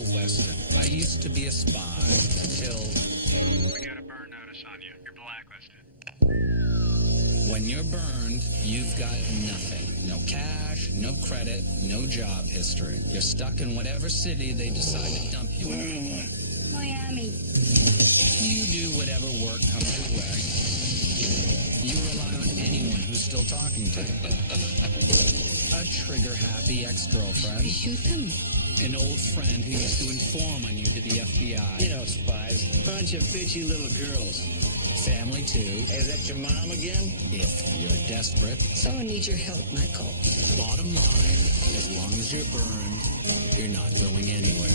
Michael Weston. I used to be a spy until... We got a burn notice on you. You're blacklisted. When you're burned, you've got nothing. No cash, no credit, no job history. You're stuck in whatever city they decide to dump you in. Miami. You do whatever work comes your way. You rely on anyone who's still talking to you. A trigger-happy ex-girlfriend. Shoot them. An old friend who used to inform on you to the FBI. You know, spies. Bunch of bitchy little girls. Family, too. Hey, is that your mom again? If you're desperate. Someone needs your help, Michael. Bottom line, as long as you're burned, you're not going anywhere.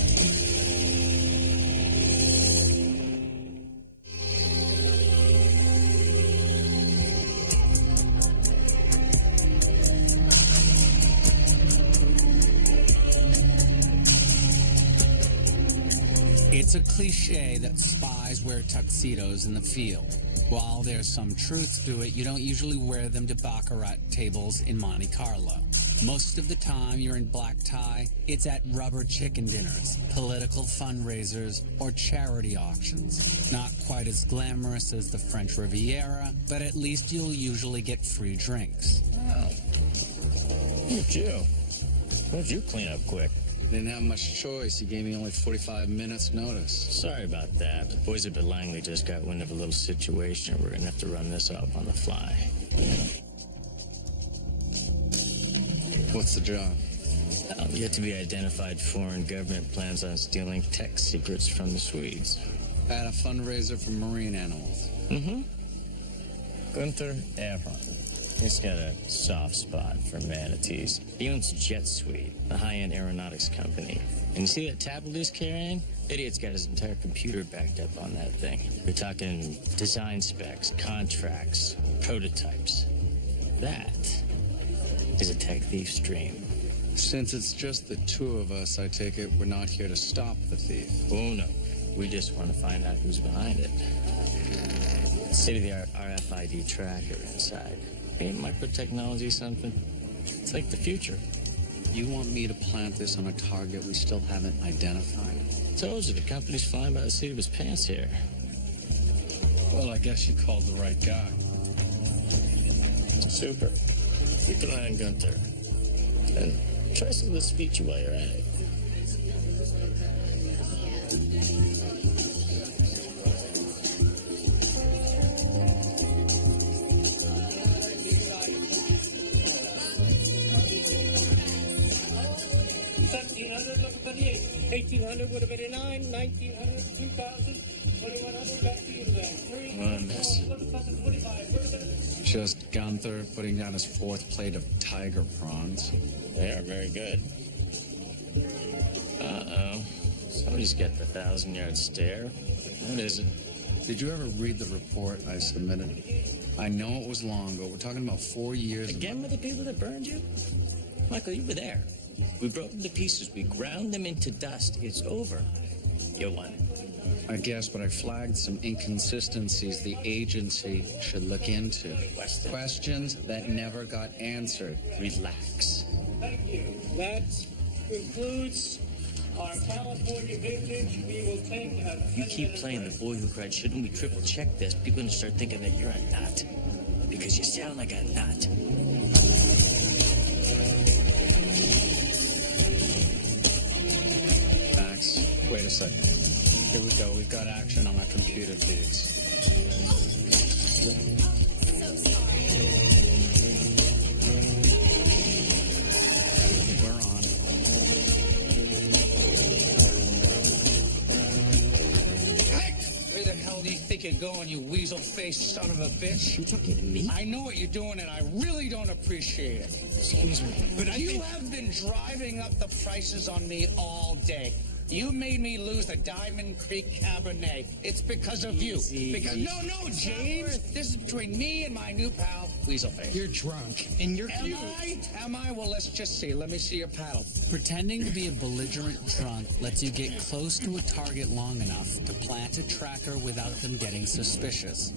It's a cliche that spies wear tuxedos in the field. While there's some truth to it, you don't usually wear them to baccarat tables in Monte Carlo. Most of the time you're in black tie, it's at rubber chicken dinners, political fundraisers, or charity auctions. Not quite as glamorous as the French Riviera, but at least you'll usually get free drinks. Oh. Look at you. Why'd you clean up quick? Didn't have much choice. He gave me only 45 minutes notice. Sorry about that. The boys up at Langley just got wind of a little situation. We're gonna have to run this up on the fly. What's the job? Yet to be identified foreign government plans on stealing tech secrets from the Swedes. At a fundraiser for marine animals. Mm-hmm. Gunther Ehron. He's got a soft spot for manatees. He owns Jet Suite, a high-end aeronautics company. And you see that tablet he's carrying? Idiot's got his entire computer backed up on that thing. We're talking design specs, contracts, prototypes. That is a tech thief's dream. Since it's just the two of us, I take it we're not here to stop the thief. Oh, no. We just want to find out who's behind it. State-of-the-art RFID tracker inside. Ain't microtechnology something? It's like the future. You want me to plant this on a target we still haven't identified? Told you, the company's flying by the seat of his pants here. Well, I guess you called the right guy. Super. Keep an eye on Gunther. And try some of the speech while you're at it. $1,800 would have been a 9, $1,900, $2,000, $2,100, back to you then. Just Gunther putting down his fourth plate of tiger prawns. They are very good. Uh-oh. Somebody's got the 1,000-yard stare. What is it? Did you ever read the report I submitted? I know it was long, but we're talking about 4 years. Again with the people that burned you? Michael, you were there. We broke them to pieces. We ground them into dust. It's over. You won. I guess, but I flagged some inconsistencies the agency should look into. Weston. Questions that never got answered. Relax. Thank you. That concludes our California vintage. We will take a... You keep playing the boy who cried. Shouldn't we triple check this? People are going to start thinking that you're a nut. Because you sound like a nut. Max, wait a second. Here we go. We've got action on our computer feeds. We're on. Where the hell do you think you're going, you weasel-faced son of a bitch? You talking to me? I know what you're doing, and I really don't appreciate it. Excuse me. But you have been driving up the prices on me all day. You made me lose the Diamond Creek Cabernet. It's because of you. Because no, James. This is between me and my new pal, Weaselface. You're drunk, and you're cute. Am I? Well, let's just see. Let me see your paddle. Pretending to be a belligerent drunk lets you get close to a target long enough to plant a tracker without them getting suspicious.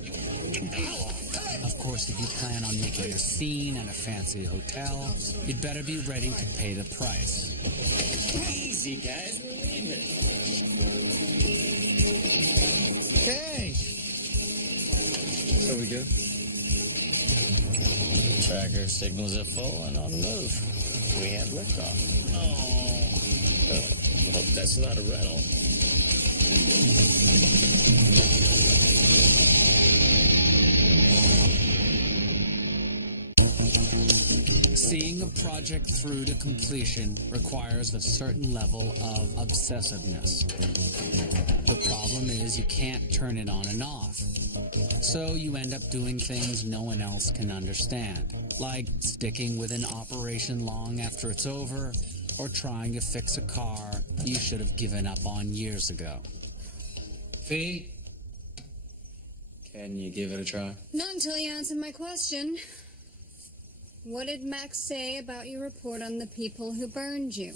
Of course, if you plan on making a scene at a fancy hotel, you'd better be ready to pay the price. Easy. easy, guys. We're leaving. Okay. So we good? Tracker signals are full and on the move. We have liftoff. Oh, hope that's not a rental. Seeing a project through to completion requires a certain level of obsessiveness. The problem is you can't turn it on and off. So you end up doing things no one else can understand, like sticking with an operation long after it's over, or trying to fix a car you should have given up on years ago. Fee? Can you give it a try? Not until you answer my question. What did Max say about your report on the people who burned you?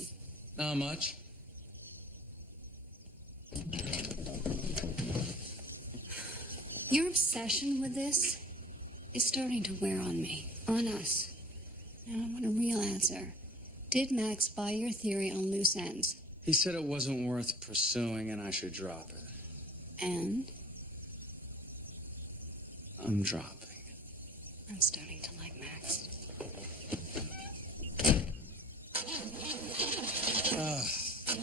Not much. Your obsession with this is starting to wear on me, on us. Now I want a real answer. Did Max buy your theory on loose ends? He said it wasn't worth pursuing and I should drop it. And I'm dropping. I'm starting to like Max.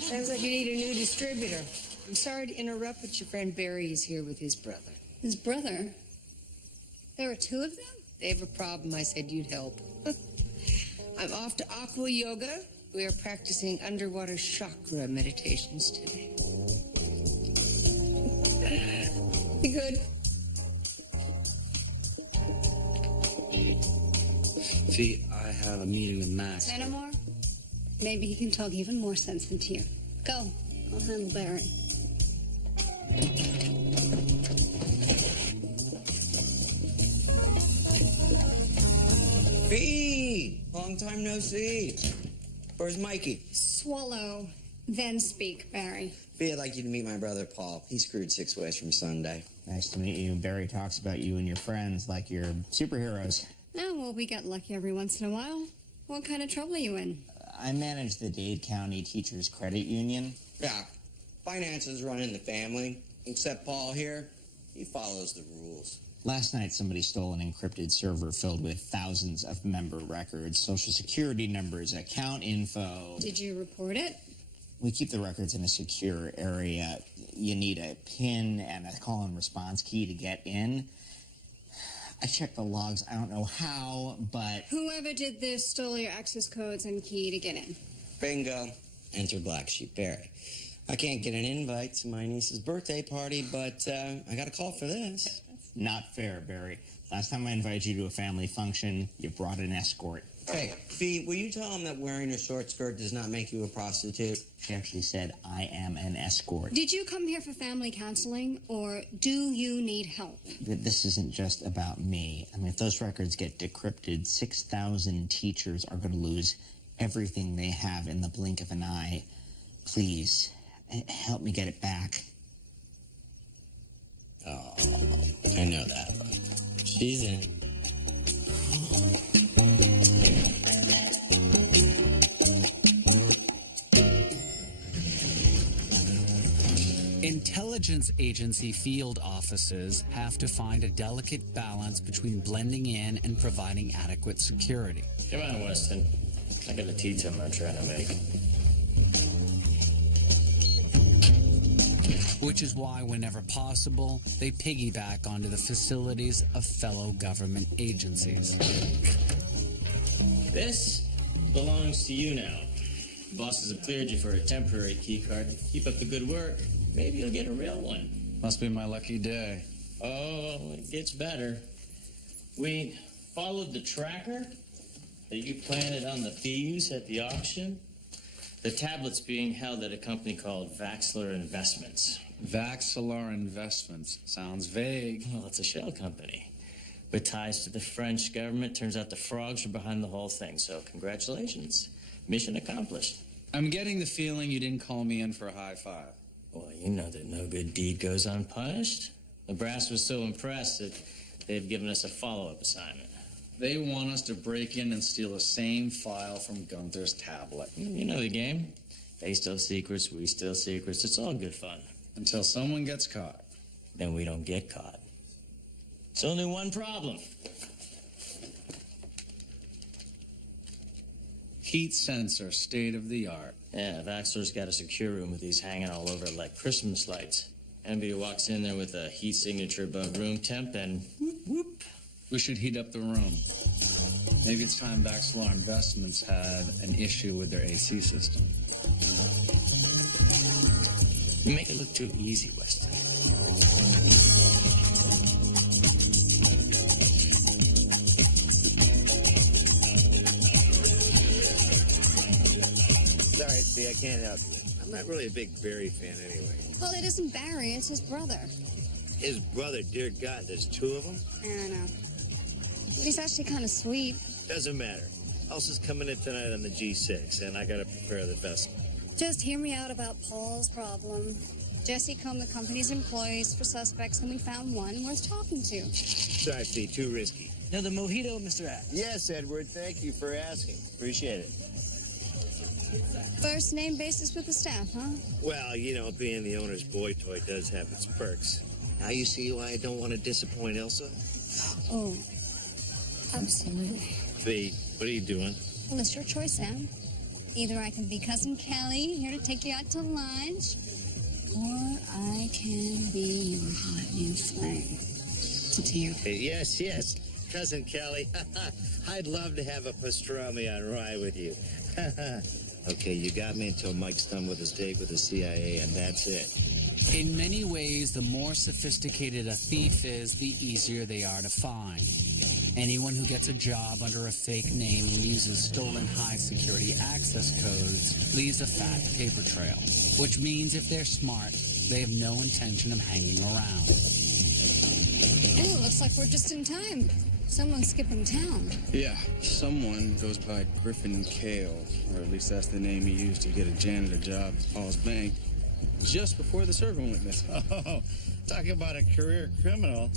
Sounds like you need a new distributor. I'm sorry to interrupt, but your friend Barry is here with his brother. His brother? There are two of them? They have a problem. I said you'd help. I'm off to Aqua Yoga. We are practicing underwater chakra meditations today. Be good. Fee, I have a meeting with Max. Say no more? Maybe he can talk even more sense into you. Go. I'll handle Barry. Fee! Long time no see. Where's Mikey? Swallow, then speak, Barry. Fee, I'd like you to meet my brother Paul. He screwed 6 ways from Sunday. Nice to meet you. Barry talks about you and your friends like you're superheroes. Oh, well, we get lucky every once in a while. What kind of trouble are you in? I manage the Dade County Teachers Credit Union. Yeah, finances run in the family. Except Paul here, he follows the rules. Last night, somebody stole an encrypted server filled with thousands of member records, social security numbers, account info. Did you report it? We keep the records in a secure area. You need a PIN and a call and response key to get in. I checked the logs. I don't know how, but... Whoever did this stole your access codes and key to get in. Bingo. Enter Black Sheep Barry. I can't get an invite to my niece's birthday party, but I got a call for this. Not fair, Barry. Last time I invited you to a family function, you brought an escort. Hey, Fee, will you tell him that wearing a short skirt does not make you a prostitute? She actually said, I am an escort. Did you come here for family counseling, or do you need help? This isn't just about me. I mean, if those records get decrypted, 6,000 teachers are going to lose everything they have in the blink of an eye. Please, help me get it back. Oh, I know that one. She's in. Intelligence agency field offices have to find a delicate balance between blending in and providing adequate security. Come on, Weston. I got a tea time I'm trying to make. Which is why, whenever possible, they piggyback onto the facilities of fellow government agencies. This belongs to you now. Bosses have cleared you for a temporary key card. Keep up the good work. Maybe you'll get a real one. Must be my lucky day. Oh, it gets better. We followed the tracker that you planted on the thieves at the auction. The tablet's being held at a company called Vaxler Investments. Vaxlar Investments. Sounds vague. Well, it's a shell company with ties to the French government. Turns out the frogs are behind the whole thing, so congratulations. Mission accomplished. I'm getting the feeling you didn't call me in for a high five. Well, you know that no good deed goes unpunished. The brass was so impressed that they've given us a follow-up assignment. They want us to break in and steal the same file from Gunther's tablet. You know the game. They steal secrets, we steal secrets. It's all good fun. Until someone gets caught. Then we don't get caught. It's only one problem. Heat sensor, state of the art. Yeah, Vaxler's got a secure room with these hanging all over it like Christmas lights. Anybody walks in there with a heat signature above room temp, then whoop, whoop. We should heat up the room. Maybe it's time Vaxlar Investments had an issue with their AC system. You make it look too easy, Weston. Sorry, Steve, I can't help you. I'm not really a big Barry fan anyway. Well, it isn't Barry, it's his brother. His brother, dear God, there's two of them? I know. But he's actually kind of sweet. Doesn't matter. Elsa's coming in tonight on the G6, and I gotta prepare the vessel. Just hear me out about Paul's problem. Jesse combed the company's employees for suspects, and we found one worth talking to. Sorry, Steve, too risky. No, the mojito, Mr. Axe. Yes, Edward, thank you for asking. Appreciate it. First name basis with the staff, huh? Well, you know, being the owner's boy toy does have its perks. Now you see why I don't want to disappoint Elsa? Oh, absolutely. V, what are you doing? Well, it's your choice, Sam. Either I can be Cousin Kelly, here to take you out to lunch, or I can be your hot new flame. It's up to you. Yes, yes, Cousin Kelly. I'd love to have a pastrami on rye with you. Okay, you got me until Mike's done with his date with the CIA, and that's it. In many ways, the more sophisticated a thief is, the easier they are to find. Anyone who gets a job under a fake name and uses stolen high-security access codes leaves a fat paper trail, which means if they're smart, they have no intention of hanging around. Ooh, looks like we're just in time. Someone's skipping town. Yeah, someone goes by Griffin Kale, or at least that's the name he used to get a janitor job at Paul's Bank, just before the server went missing. Oh, talk about a career criminal.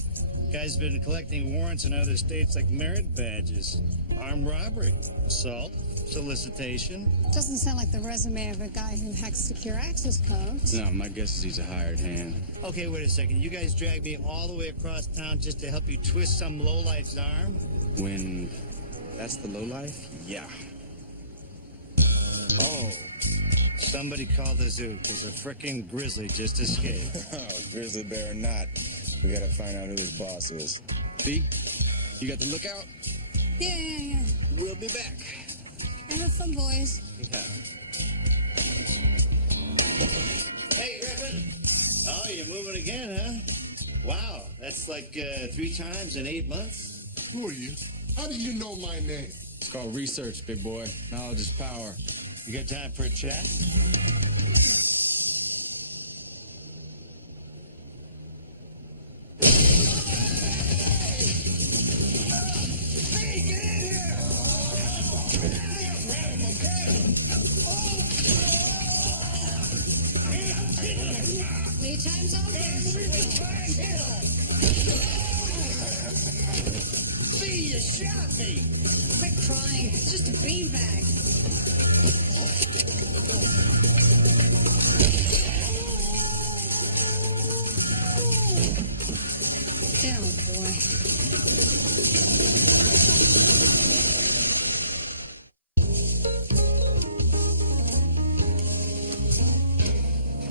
Guy's been collecting warrants in other states like merit badges, armed robbery, assault, solicitation. Doesn't sound like the resume of a guy who hacks secure access codes. No, my guess is he's a hired hand. Okay, wait a second. You guys dragged me all the way across town just to help you twist some lowlife's arm? When that's the lowlife? Yeah. Oh, somebody called the zoo because a frickin' grizzly just escaped. Grizzly bear or not, we gotta find out who his boss is. B, you got the lookout? Yeah. We'll be back. Have fun, boys. Yeah. Hey, Griffin. Oh, you're moving again, huh? Wow, that's like 3 times in 8 months. Who are you? How do you know my name? It's called research, big boy. Knowledge is power. You got time for a chat? Time's over. B, you shot me! Quit crying. It's just a beanbag. Down, boy.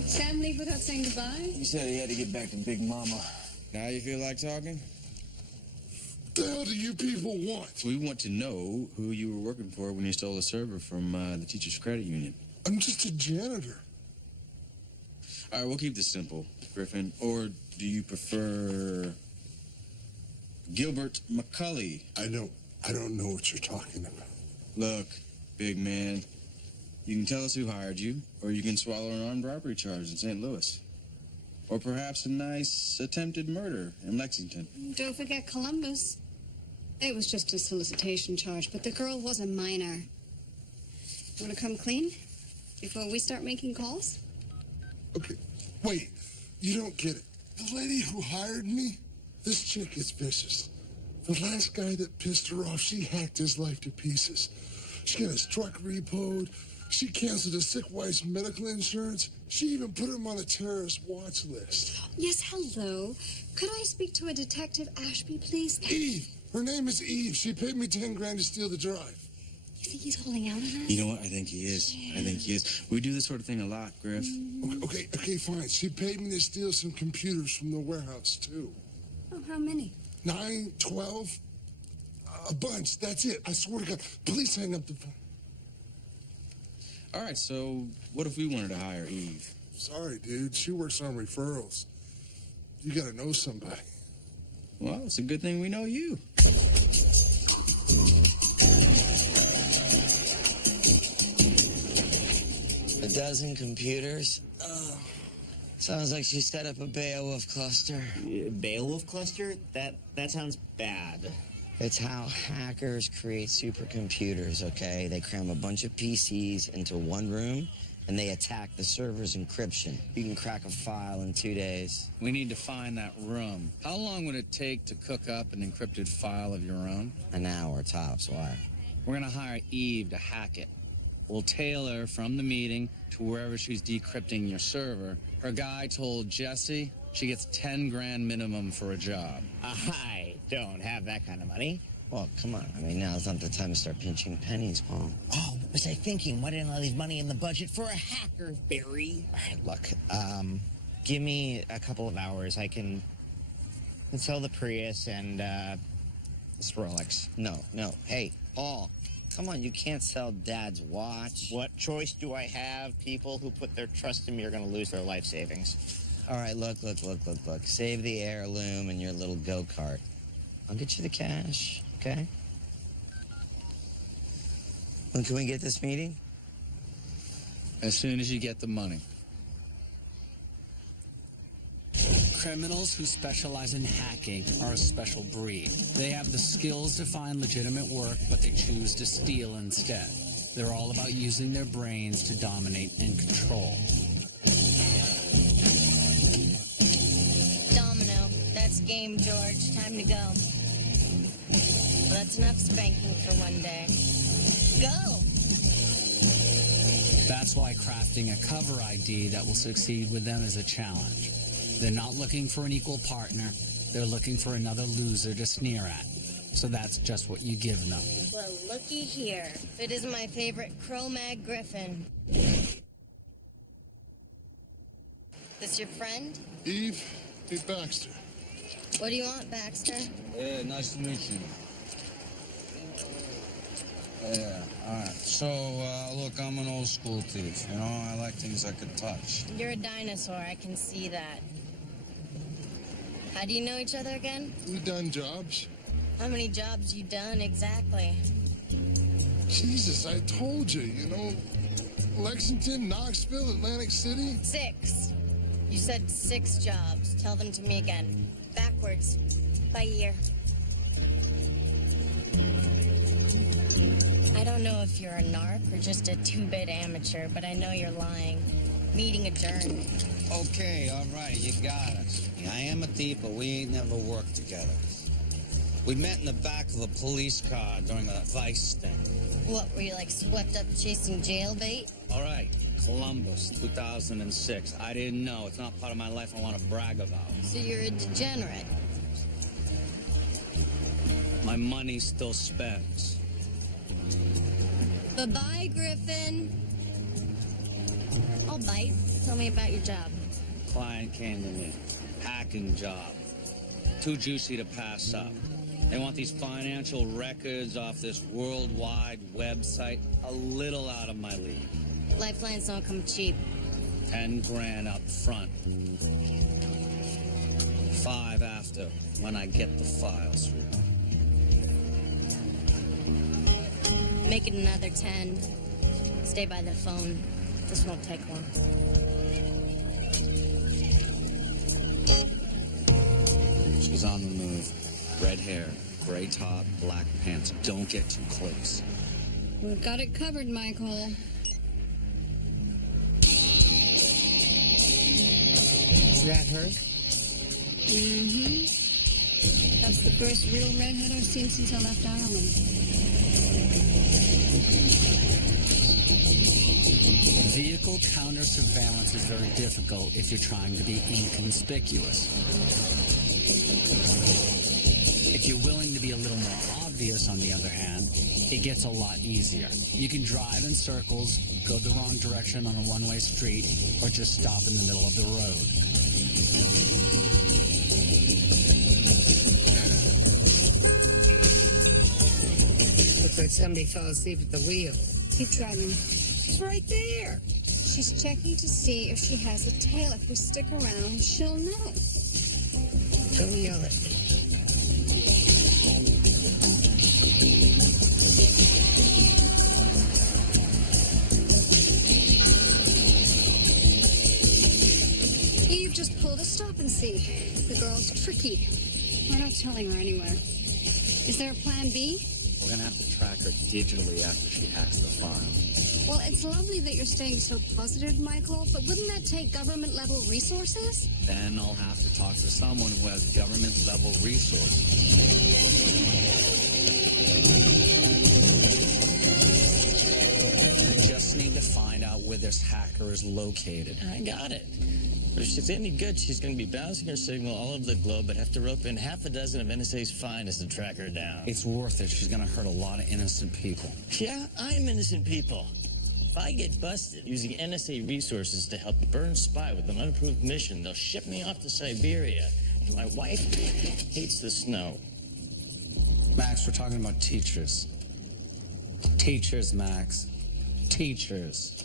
Sam leave without saying goodbye? He said he had to get back to Big Mama. Now you feel like talking? What the hell do you people want? We want to know who you were working for when you stole the server from the Teachers Credit Union. I'm just a janitor. All right, we'll keep this simple, Griffin. Or do you prefer Gilbert McCulley? I don't know what you're talking about. Look, big man, you can tell us who hired you, or you can swallow an armed robbery charge in St. Louis. Or perhaps a nice attempted murder in Lexington. Don't forget Columbus. It was just a solicitation charge, but the girl was a minor. Want to come clean before we start making calls? Okay, wait. You don't get it. The lady who hired me, this chick is vicious. The last guy that pissed her off, she hacked his life to pieces. She got his truck repoed. She canceled a sick wife's medical insurance. She even put him on a terrorist watch list. Yes, hello. Could I speak to a Detective Ashby, please? Eve! Her name is Eve. She paid me 10 grand to steal the drive. You think he's holding out on us? You know what? I think he is. I think he is. We do this sort of thing a lot, Griff. Okay, fine. She paid me to steal some computers from the warehouse, too. Oh, how many? 9, 12, a bunch. That's it. I swear to God. Please hang up the phone. All right, so what if we wanted to hire Eve? Sorry, dude. She works on referrals. You gotta know somebody. Well, it's a good thing we know you. A dozen computers? Sounds like she set up a Beowulf cluster. Beowulf cluster? That sounds bad. It's how hackers create supercomputers, okay? They cram a bunch of PCs into one room, and they attack the server's encryption. You can crack a file in 2 days. We need to find that room. How long would it take to cook up an encrypted file of your own? An hour tops, why? We're gonna hire Eve to hack it. We'll tail her from the meeting to wherever she's decrypting your server. Her guy told Jesse she gets 10 grand minimum for a job. I don't have that kind of money. Well, come on. I mean, now's not the time to start pinching pennies, Paul. Oh, what was I thinking? Why didn't I leave money in the budget for a hacker, Barry? All right, look, give me a couple of hours. I can sell the Prius and this Rolex. No. Hey, Paul, come on. You can't sell Dad's watch. What choice do I have? People who put their trust in me are going to lose their life savings. All right, look. Save the heirloom and your little go-kart. I'll get you the cash, okay? When can we get this meeting? As soon as you get the money. Criminals who specialize in hacking are a special breed. They have the skills to find legitimate work, but they choose to steal instead. They're all about using their brains to dominate and control. Domino. That's game, George. Time to go. Well, that's enough spanking for one day. Go! That's why crafting a cover ID that will succeed with them is a challenge. They're not looking for an equal partner. They're looking for another loser to sneer at. So that's just what you give them. Well, looky here. It is my favorite Cro-Mag Griffin. This your friend? Eve Baxter. What do you want, Baxter? Yeah, nice to meet you. Yeah, all right. So, look, I'm an old school thief, you know? I like things I could touch. You're a dinosaur, I can see that. How do you know each other again? We done jobs. How many jobs you done exactly? Jesus, I told you, you know, Lexington, Knoxville, Atlantic City. 6. You said 6 jobs. Tell them to me again. Backwards. By year. I don't know if you're a narc or just a 2-bit amateur, but I know you're lying. Meeting adjourned. Okay, all right, you got us. I am a thief, but we ain't never worked together. We met in the back of a police car during a vice sting. What, were you like swept up chasing jailbait? All right, Columbus, 2006. I didn't know. It's not part of my life I want to brag about. So you're a degenerate. My money still spends. Bye-bye, Griffin. I'll bite. Tell me about your job. Client came to me. Hacking job. Too juicy to pass up. They want these financial records off this worldwide website a little out of my league. Lifelines don't come cheap. 10 grand up front. 5 after, when I get the files through. Make it another 10. Stay by the phone. This won't take long. She's on the move. Red hair, gray top, black pants. Don't get too close. We've got it covered, Michael. Is that her? Mm-hmm. That's the first real redhead I've seen since I left Ireland. Vehicle counter surveillance is very difficult if you're trying to be inconspicuous. If you're willing to be a little more obvious, on the other hand, it gets a lot easier. You can drive in circles, go the wrong direction on a one-way street, or just stop in the middle of the road. Looks like somebody fell asleep at the wheel. Keep driving. She's right there. She's checking to see if she has a tail. If we stick around, she'll know. Don't yell at me. Eve just pulled a stop and see. The girl's tricky. We're not telling her anywhere. Is there a plan B? We're gonna have to track her digitally after she hacks the file. Well, it's lovely that you're staying so positive, Michael, but wouldn't that take government-level resources? Then I'll have to talk to someone who has government-level resources. I just need to find out where this hacker is located. I got it. But if she's any good, she's going to be bouncing her signal all over the globe, but have to rope in half a dozen of NSA's finest to track her down. It's worth it. She's going to hurt a lot of innocent people. Yeah, I'm innocent people. If I get busted using NSA resources to help burn spy with an unapproved mission, they'll ship me off to Siberia. And my wife hates the snow. Max, we're talking about teachers. Teachers, Max. Teachers.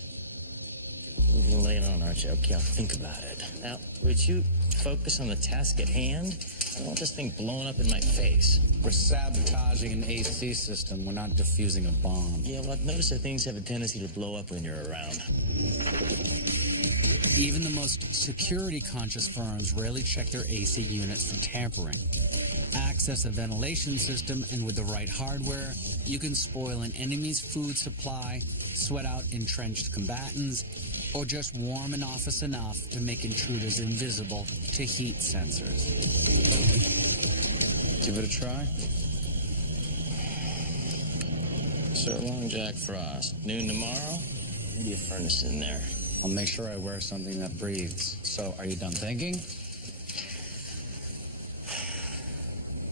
You're late on, aren't you? Okay, I'll think about it. Now, would you focus on the task at hand? I don't want this thing blowing up in my face. We're sabotaging an AC system. We're not defusing a bomb. Yeah, well, I've noticed that things have a tendency to blow up when you're around. Even the most security-conscious firms rarely check their AC units for tampering. Access a ventilation system, and with the right hardware, you can spoil an enemy's food supply, sweat out entrenched combatants, or just warm an office enough to make intruders invisible to heat sensors. Give it a try. So long, Jack Frost. Noon tomorrow? Maybe a furnace in there. I'll make sure I wear something that breathes. So, are you done thinking?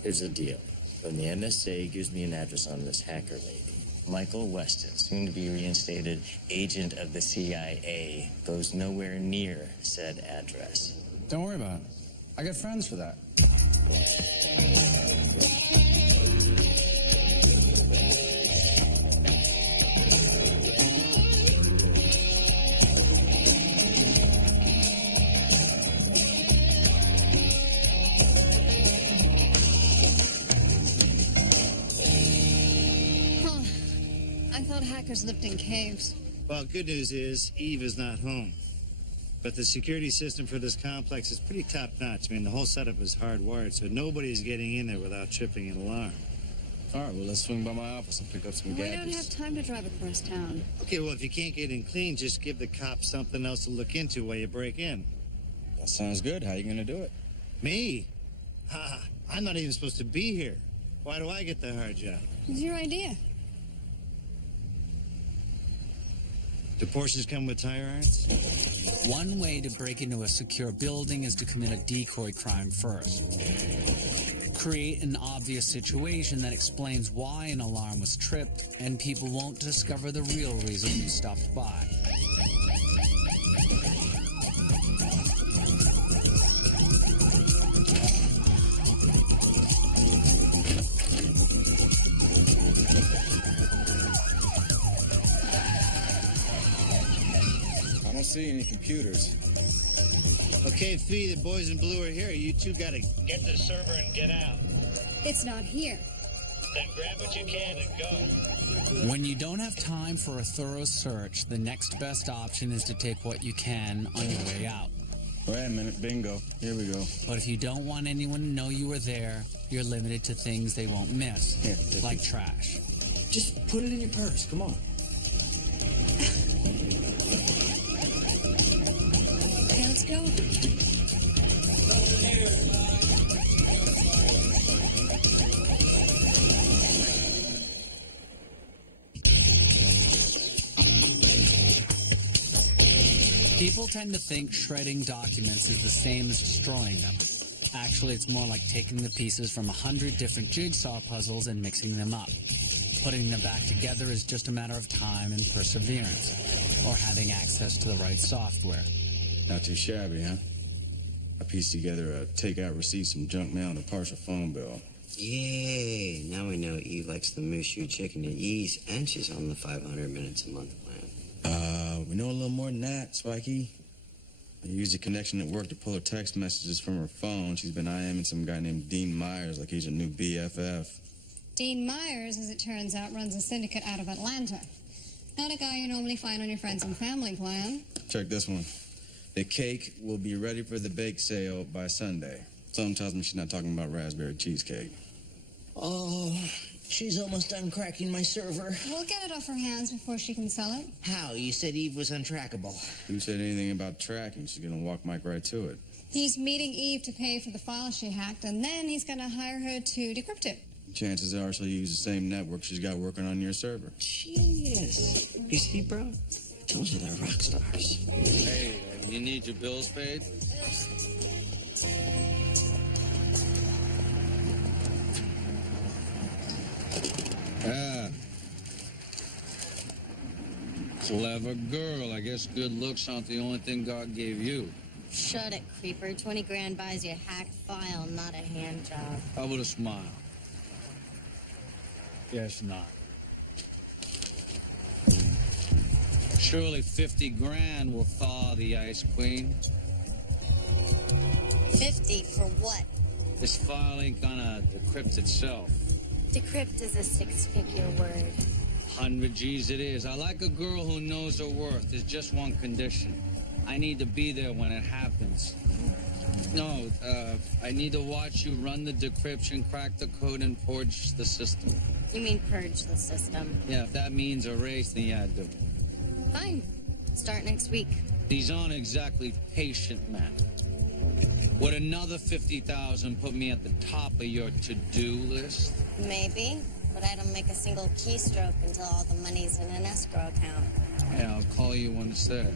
Here's the deal. When the NSA gives me an address on this hacker lady, Michael Weston, soon to be reinstated agent of the CIA, goes nowhere near said address. Don't worry about it. I got friends for that. Hackers lived in caves. Well, good news is Eve is not home. But the security system for this complex is pretty top-notch. I mean, the whole setup is hardwired, so nobody's getting in there without tripping an alarm. All right, well, let's swing by my office and pick up some We gadgets. don't have time to drive across town. Okay, well, if you can't get in clean, just give the cops something else to look into while you break in. That sounds good. How are you going to do it? Me? Ha! I'm not even supposed to be here. Why do I get the hard job? It's your idea. Do Porsches come with tire irons? One way to break into a secure building is to commit a decoy crime first. Create an obvious situation that explains why an alarm was tripped, and people won't discover the real reason you stopped by. I don't see any computers. Okay, Fee, the boys in blue are here. You two gotta get the server and get out. It's not here. Then grab what you can and go. When you don't have time for a thorough search, the next best option is to take what you can on your way out. Wait a minute, bingo. Here we go. But if you don't want anyone to know you were there, you're limited to things they won't miss, Here, take like it. trash. Just put it in your purse. Come on. Okay, let's go. People tend to think shredding documents is the same as destroying them. Actually, it's more like taking the pieces from 100 different jigsaw puzzles and mixing them up. Putting them back together is just a matter of time and perseverance, or having access to the right software. Not too shabby, huh? I pieced together a takeout receipt, some junk mail, and a partial phone bill. Yay! Now we know Eve likes the Mushu chicken and yeast, and she's on the 500 minutes a month plan. We know a little more than that, Spikey. I used a connection at work to pull her text messages from her phone. She's been IMing some guy named Dean Myers like he's a new BFF. Dean Myers, as it turns out, runs a syndicate out of Atlanta. Not a guy you normally find on your friends and family plan. Check this one. The cake will be ready for the bake sale by Sunday. Something tells me she's not talking about raspberry cheesecake. Oh, she's almost done cracking my server. We'll get it off her hands before she can sell it. How? You said Eve was untrackable. Who said anything about tracking? She's gonna walk Mike right to it. He's meeting Eve to pay for the file she hacked, and then he's going to hire her to decrypt it. Chances are she'll use the same network she's got working on your server. Genius. You see, bro? I told you they're rock stars. Hey, you need your bills paid? Ah. Clever girl. I guess good looks aren't the only thing God gave you. Shut it, creeper. 20 grand buys you a hacked file, not a hand job. How about a smile? Guess not. Surely 50 grand will thaw the Ice Queen. 50 for what? This file ain't gonna decrypt itself. Decrypt is a six-figure word. 100 G's it is. I like a girl who knows her worth. There's just one condition. I need to be there when it happens. No, I need to watch you run the decryption, crack the code, and purge the system. You mean purge the system? Yeah, if that means erase, then yeah, do. Fine. Start next week. These aren't exactly patient men. Would another 50,000 put me at the top of your to-do list? Maybe, but I don't make a single keystroke until all the money's in an escrow account. Yeah, I'll call you when it's there.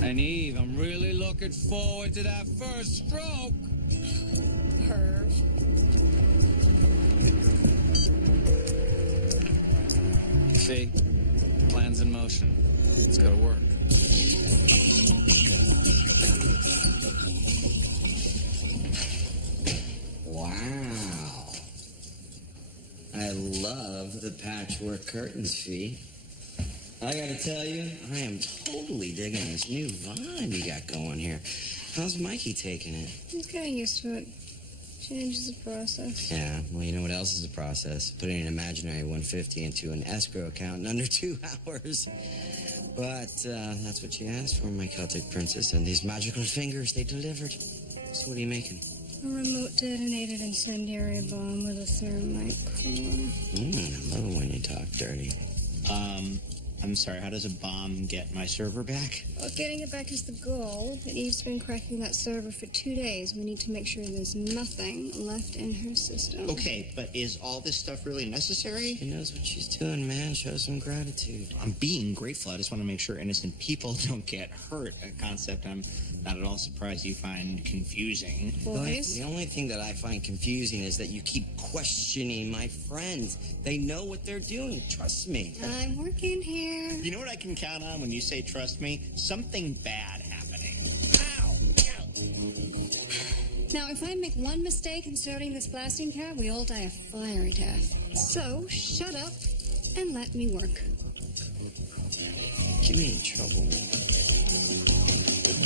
And Eve, I'm really looking forward to that first stroke. Perv. See? Plan's in motion. It's gotta work. Wow. I love the patchwork curtains, Fee. I gotta tell you, I am totally digging this new vibe you got going here. How's Mikey taking it? He's getting used to it. Change is a process. Yeah, well, you know what else is a process? Putting an imaginary 150 into an escrow account in under 2 hours. But that's what you asked for, my Celtic princess, and these magical fingers, they delivered. So what are you making? A remote detonated incendiary bomb with a thermite core. I love it when you talk dirty. I'm sorry, how does a bomb get my server back? Well, getting it back is the goal, but Eve's been cracking that server for 2 days. We need to make sure there's nothing left in her system. Okay, but is all this stuff really necessary? She knows what she's doing, man. Show some gratitude. I'm being grateful. I just want to make sure innocent people don't get hurt. A concept I'm not at all surprised you find confusing. Boys? The only thing that I find confusing is that you keep questioning my friends. They know what they're doing. Trust me. I'm working here. You know what I can count on when you say trust me? Something bad happening. Ow! Now, if I make one mistake in starting this blasting cat, we all die a fiery death. So, shut up and let me work. Get me in trouble.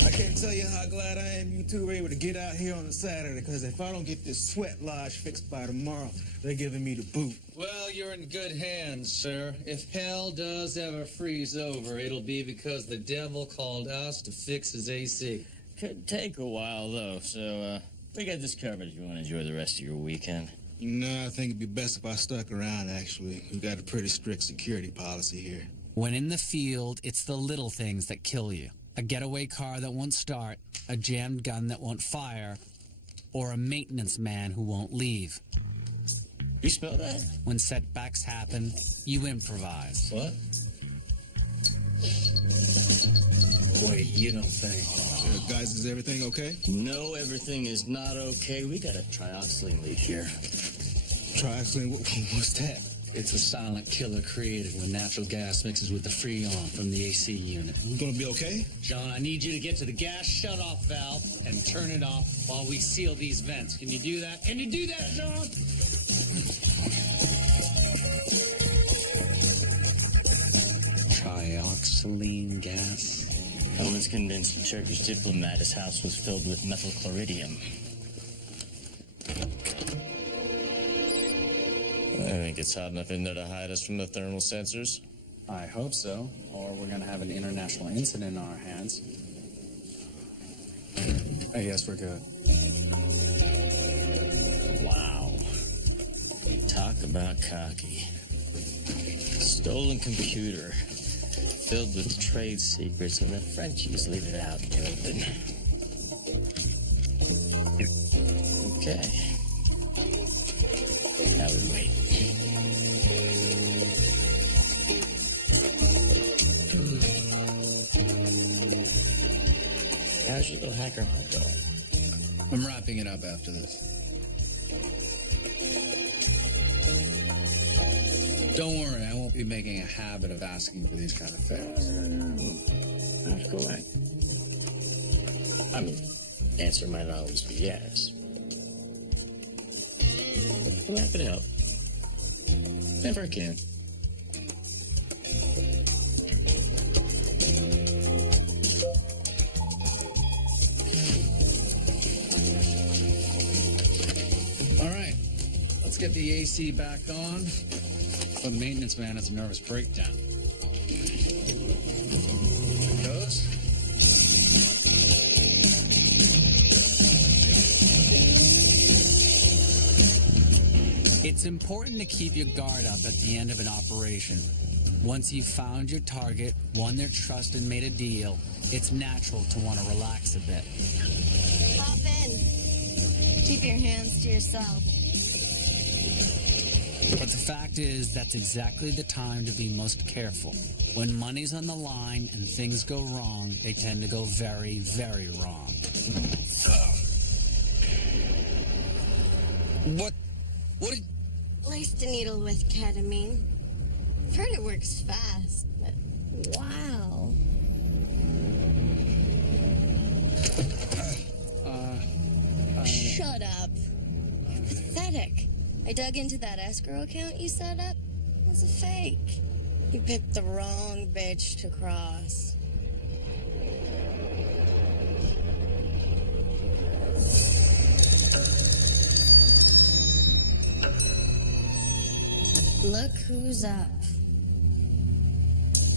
I can't tell you how glad I am you two were able to get out here on a Saturday, because if I don't get this sweat lodge fixed by tomorrow, they're giving me the boot. Well, you're in good hands, sir. If hell does ever freeze over, it'll be because the devil called us to fix his AC. Could take a while, though, so we got this covered if you want to enjoy the rest of your weekend. No, I think it'd be best if I stuck around, actually. We've got a pretty strict security policy here. When in the field, it's the little things that kill you. A getaway car that won't start, a jammed gun that won't fire, or a maintenance man who won't leave. You smell that? When setbacks happen, you improvise. What? Wait, you don't think? Guys, is everything okay? No, everything is not okay. We got a trioxylene leak here. Trioxylene, what's that? It's a silent killer created when natural gas mixes with the freon from the AC unit. We gonna be okay? John, I need you to get to the gas shutoff valve and turn it off while we seal these vents. Can you do that? Can you do that, John? Trioxylene gas? I was convinced the Turkish diplomat his house was filled with methylchloridium. I think it's hot enough in there to hide us from the thermal sensors. I hope so, or we're going to have an international incident on our hands. I guess we're good. Wow. Talk about cocky. Stolen computer. Filled with trade secrets, and the Frenchies leave it out in the open. Okay. Now we wait. How's your little hacker hunt going? I'm wrapping it up after this. Don't worry, I won't be making a habit of asking for these kind of favors. That's correct. I mean, answer might not always be yes. I'm happy to help. If I can. All right, let's get the AC back on. The maintenance man has a nervous breakdown. It goes. It's important to keep your guard up at the end of an operation. Once you've found your target, won their trust, and made a deal, it's natural to want to relax a bit. Hop in. Keep your hands to yourself. But the fact is, that's exactly the time to be most careful. When money's on the line and things go wrong, they tend to go very, very wrong. What? Laced a needle with ketamine. I've heard it works fast, but wow. Shut up. Pathetic. I dug into that escrow account you set up. It was a fake. You picked the wrong bitch to cross. Look who's up.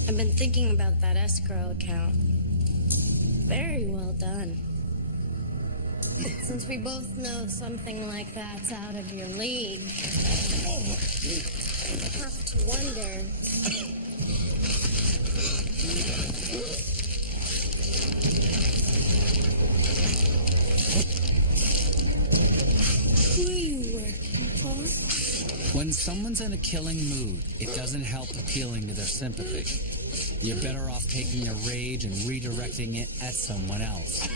I've been thinking about that escrow account. Very well done. Since we both know something like that's out of your league, I have to wonder. Who are you working for? When someone's in a killing mood, it doesn't help appealing to their sympathy. You're better off taking their rage and redirecting it at someone else.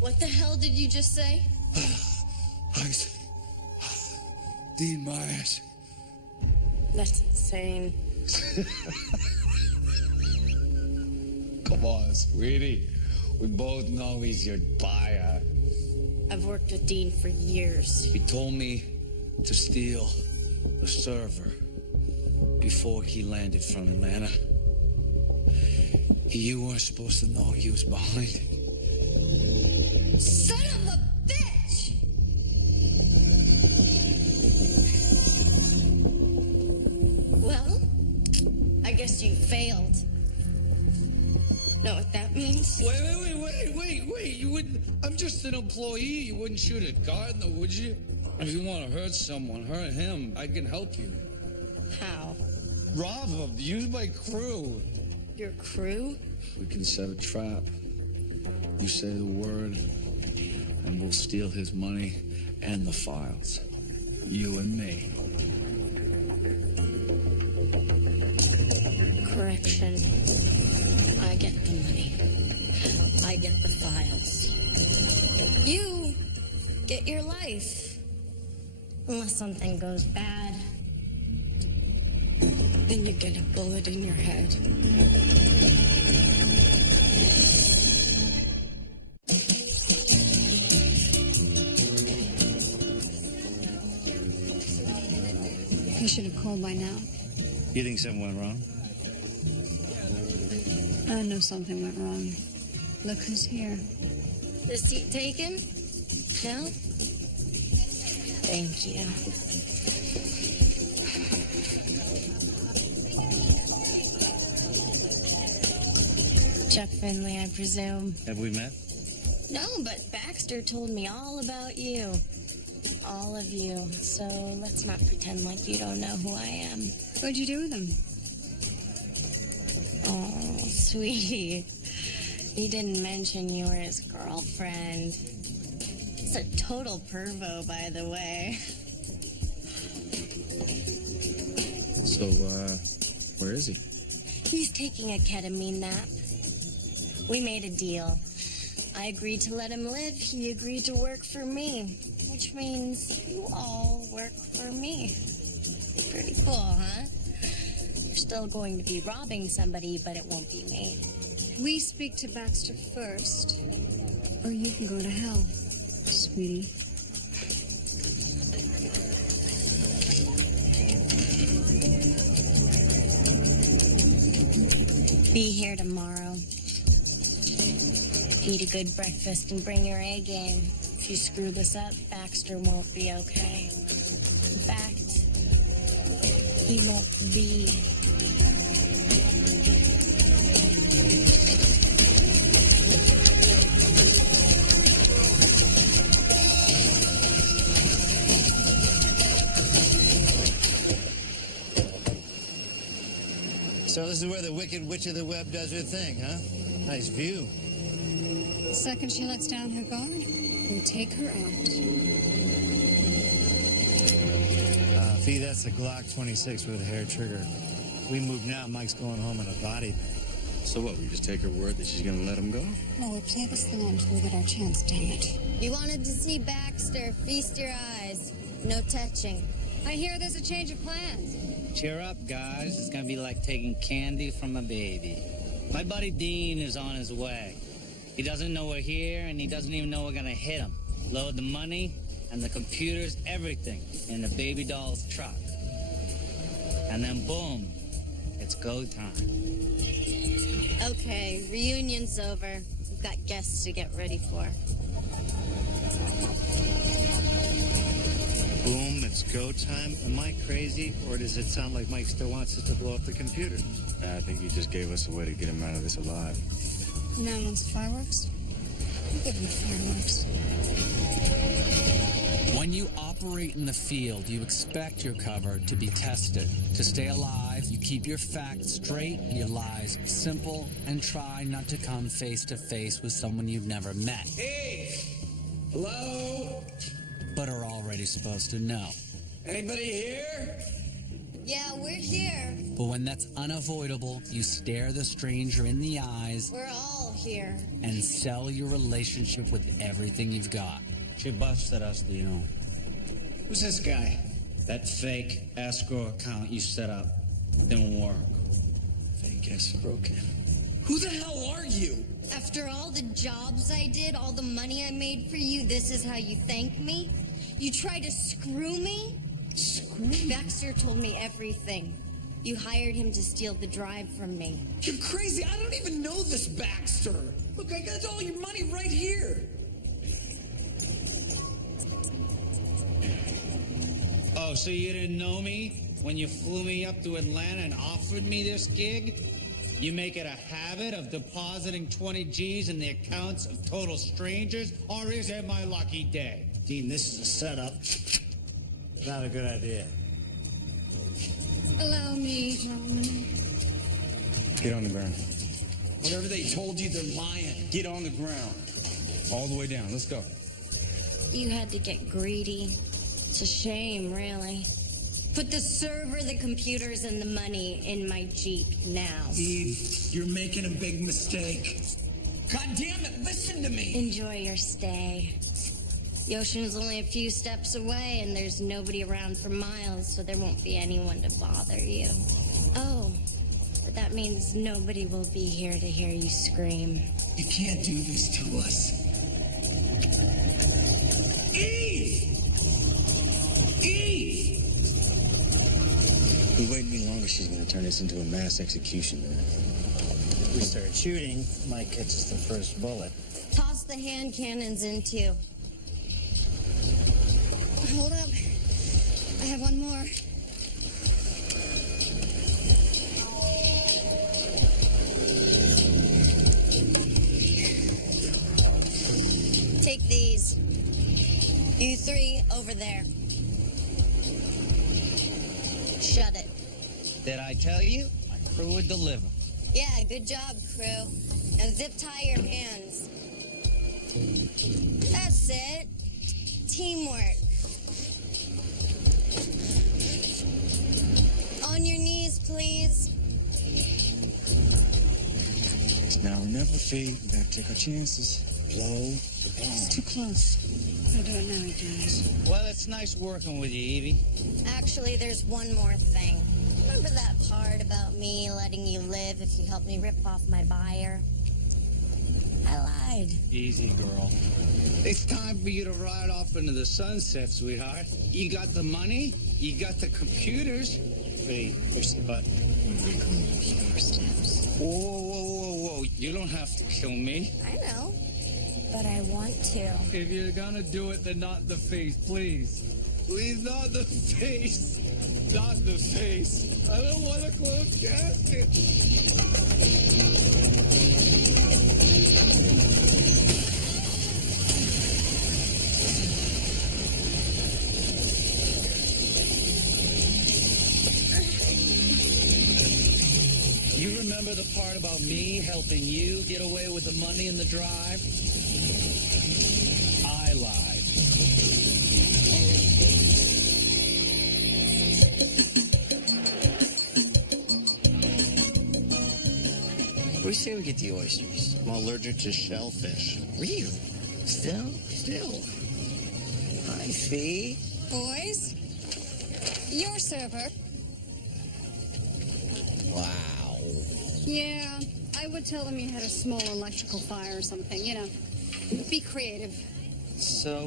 What the hell did you just say? Dean Myers. That's insane. Come on, sweetie. We both know he's your buyer. I've worked with Dean for years. He told me to steal the server before he landed from Atlanta. You weren't supposed to know he was behind it. Son of a bitch! Well, I guess you failed. Know what that means? Wait. You wouldn't. I'm just an employee. You wouldn't shoot a gardener, would you? If you want to hurt someone, hurt him. I can help you. How? Rob him. Use my crew. Your crew? We can set a trap. You say the word, and we'll steal his money and the files. You and me. direction. I get the money. I get the files. You get your life. Unless something goes bad. Then you get a bullet in your head. You should have called by now. You think something went wrong? I know something went wrong. Look who's here. The seat taken? No? Thank you. Chuck Finley, I presume. Have we met? No, but Baxter told me all about you. All of you. So let's not pretend like you don't know who I am. What'd you do with him? Oh, sweetie. He didn't mention you were his girlfriend. He's a total pervo, by the way. So, where is he? He's taking a ketamine nap. We made a deal. I agreed to let him live. He agreed to work for me. Which means you all work for me. Pretty cool, huh? You're still going to be robbing somebody, but it won't be me. We speak to Baxter first, or you can go to hell, sweetie. Be here tomorrow. Eat a good breakfast and bring your A game. If you screw this up, Baxter won't be okay. In fact, he won't be. So this is where the Wicked Witch of the Web does her thing, huh? Nice view. The second she lets down her guard, we take her out. Fee, that's a Glock 26 with a hair trigger. We move now, Mike's going home in a body. So what, we just take her word that she's gonna let him go? No, we play this thing until we get our chance, damn it. You wanted to see Baxter. Feast your eyes. No touching. I hear there's a change of plans. Cheer up, guys. It's gonna be like taking candy from a baby. My buddy Dean is on his way. He doesn't know we're here, and he doesn't even know we're gonna hit him. Load the money and the computers, everything, in the baby doll's truck. And then boom, it's go time. Okay, reunion's over. We've got guests to get ready for. Boom, it's go time. Am I crazy, or does it sound like Mike still wants us to blow up the computer? I think you just gave us a way to get him out of this alive. Now wants fireworks? We'll give him fireworks. When you operate in the field, you expect your cover to be tested. To stay alive, you keep your facts straight, your lies simple, and try not to come face to face with someone you've never met. Hey! Hello? But are already supposed to know. Anybody here? Yeah, we're here. But when that's unavoidable, you stare the stranger in the eyes We're all here. and sell your relationship with everything you've got. She busted us, Dino. Who's this guy? That fake escrow account you set up didn't work. Fake escrow account. Who the hell are you? After all the jobs I did, all the money I made for you, this is how you thank me? You try to screw me? Screw me? Baxter told me everything. You hired him to steal the drive from me. You're crazy. I don't even know this Baxter. Look, I got all your money right here. Oh, so you didn't know me when you flew me up to Atlanta and offered me this gig? You make it a habit of depositing 20 G's in the accounts of total strangers, or is it my lucky day? Dean, this is a setup. Not a good idea. Allow me, gentlemen. Get on the ground. Whatever they told you, they're lying. Get on the ground. All the way down. Let's go. You had to get greedy. It's a shame, really. Put the server, the computers, and the money in my Jeep now. Eve, you're making a big mistake. God damn it, listen to me. Enjoy your stay. The ocean's only a few steps away, and there's nobody around for miles, so there won't be anyone to bother you. Oh, but that means nobody will be here to hear you scream. You can't do this to us. Eve! Eve! We wait any longer, she's gonna turn this into a mass execution. We start shooting, Mike catches the first bullet. Toss the hand cannons in, too. Hold up. I have one more. Take these. You three over there. Shut it. Did I tell you? My crew would deliver. Yeah, good job, crew. Now zip tie your hands. That's it. Teamwork. On your knees, please. Now remember, Fee, we gotta take our chances. Blow the bomb. It's too close. I'll do it now, you guys. Well, it's nice working with you, Evie. Actually, there's one more thing. Remember that part about me letting you live if you help me rip off my buyer? I lied. Easy, girl. It's time for you to ride off into the sunset, sweetheart. You got the money, you got the computers. Fee, push the button. Whoa, whoa, whoa, whoa. You don't have to kill me. I know, but I want to. If you're gonna do it, then not the face, please. Please, not the face. Not the face. I don't want to close casket. You remember the part about me helping you get away with the money in the drive? I lied. What do you say we get the oysters? I'm allergic to shellfish. Really? Still? Hi, Fee. Boys, your server. Wow. Yeah, I would tell them you had a small electrical fire or something, you know. Be creative. So,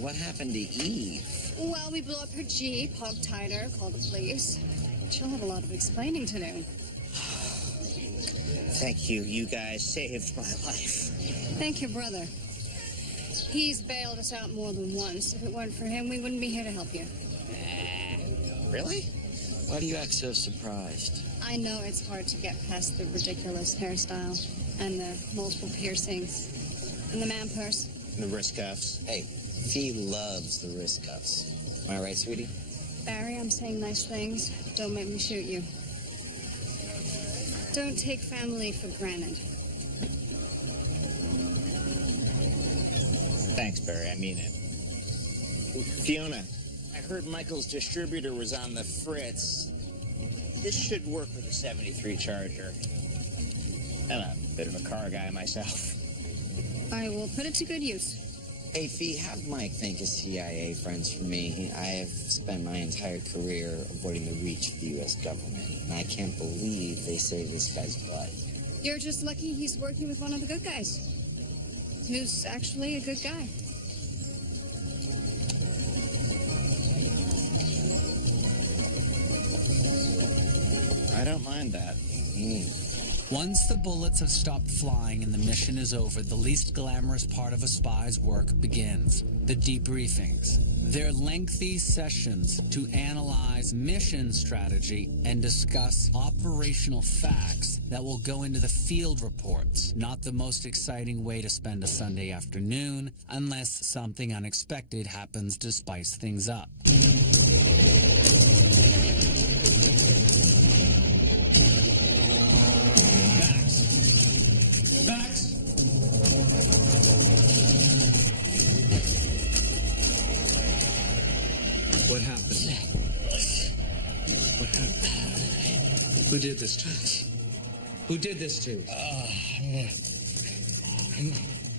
what happened to Eve? Well, we blew up her Jeep, hog-tied her, called the police. She'll have a lot of explaining to do. Thank you. You guys saved my life. Thank your brother. He's bailed us out more than once. If it weren't for him, we wouldn't be here to help you. Really? Why do you act so surprised? I know it's hard to get past the ridiculous hairstyle and the multiple piercings and the man purse. The wrist cuffs. Hey, Fee loves the wrist cuffs. Am I right, sweetie? Barry, I'm saying nice things. Don't make me shoot you. Don't take family for granted. Thanks, Barry. I mean it. Fiona, I heard Michael's distributor was on the fritz. This should work with a 73 Charger. I'm a bit of a car guy myself. I will put it to good use. Hey, Fee, have Mike thank his CIA friends for me. I have spent my entire career avoiding the reach of the U.S. government, and I can't believe they saved this guy's butt. You're just lucky he's working with one of the good guys, who's actually a good guy. I don't mind that. Once the bullets have stopped flying and the mission is over, the least glamorous part of a spy's work begins, the debriefings. They're lengthy sessions to analyze mission strategy and discuss operational facts that will go into the field reports. Not the most exciting way to spend a Sunday afternoon, unless something unexpected happens to spice things up. What happened? Who did this to us? Who did this to us?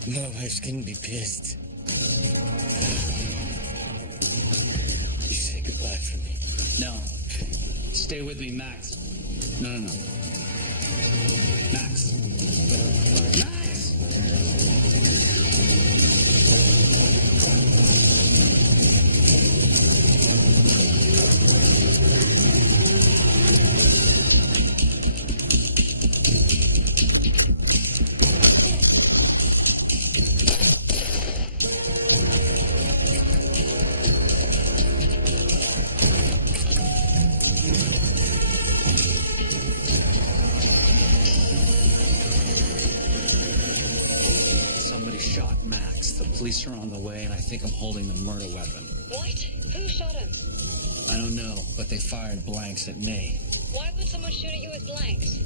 My wife's gonna be pissed. You say goodbye for me. No. Stay with me, Max. No. Max. Max! Shot Max. The police are on the way, and I think I'm holding the murder weapon. What? Who shot him? I don't know, but they fired blanks at me. Why would someone shoot at you with blanks?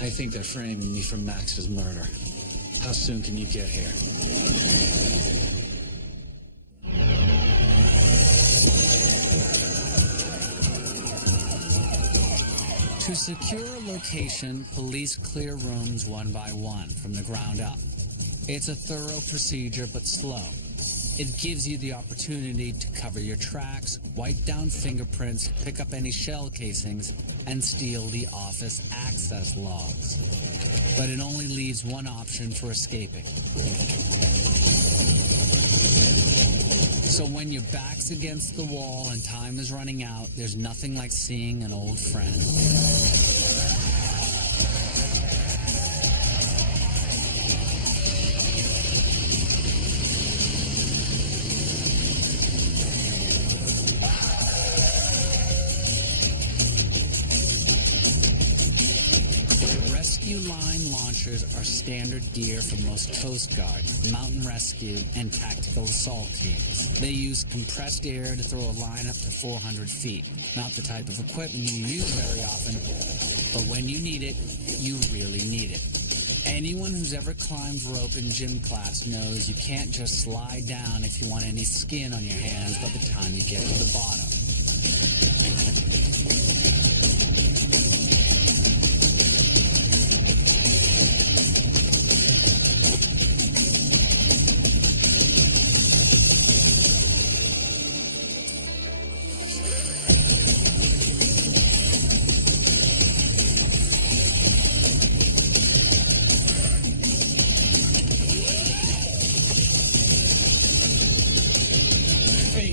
I think they're framing me for Max's murder. How soon can you get here? To secure a location, police clear rooms one by one from the ground up. It's a thorough procedure, but slow. It gives you the opportunity to cover your tracks, wipe down fingerprints, pick up any shell casings, and steal the office access logs. But it only leaves one option for escaping. So when your back's against the wall and time is running out, there's nothing like seeing an old friend. Line launchers are standard gear for most Coast Guard, mountain rescue, and tactical assault teams. They use compressed air to throw a line up to 400 feet. Not the type of equipment you use very often, but when you need it, you really need it. Anyone who's ever climbed rope in gym class knows you can't just slide down if you want any skin on your hands by the time you get to the bottom.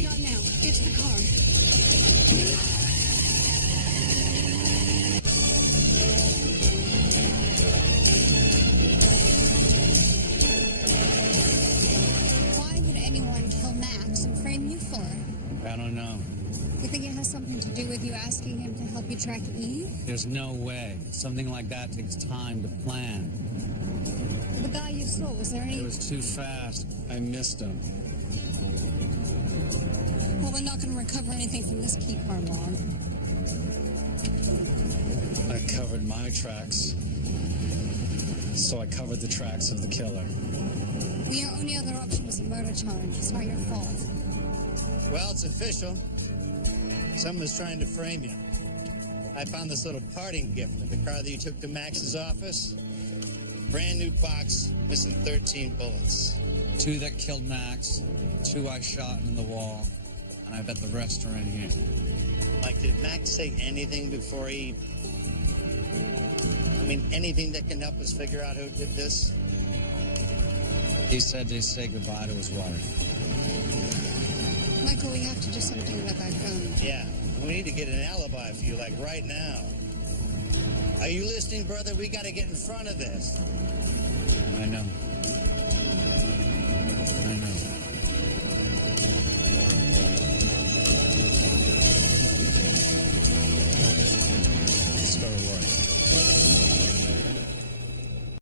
Not now. Get to the car. Why would anyone kill Max and frame you for it? I don't know. You think it has something to do with you asking him to help you track E? There's no way. Something like that takes time to plan. The guy you saw, was there any... It was too fast. I missed him. Well, we're not going to recover anything from this key car log. I covered my tracks, so I covered the tracks of the killer. The only other option was a murder charge. It's not your fault. Well, it's official. Someone's trying to frame you. I found this little parting gift of the car that you took to Max's office. Brand new box, missing 13 bullets. 2 that killed Max, 2 I shot in the wall, and I bet the rest are in here. Like, did Max say anything before he... anything that can help us figure out who did this? He said to say goodbye to his wife. Michael, we have to do something about that gun. Yeah, we need to get an alibi for you, like right now. Are you listening, brother? We gotta get in front of this. I know.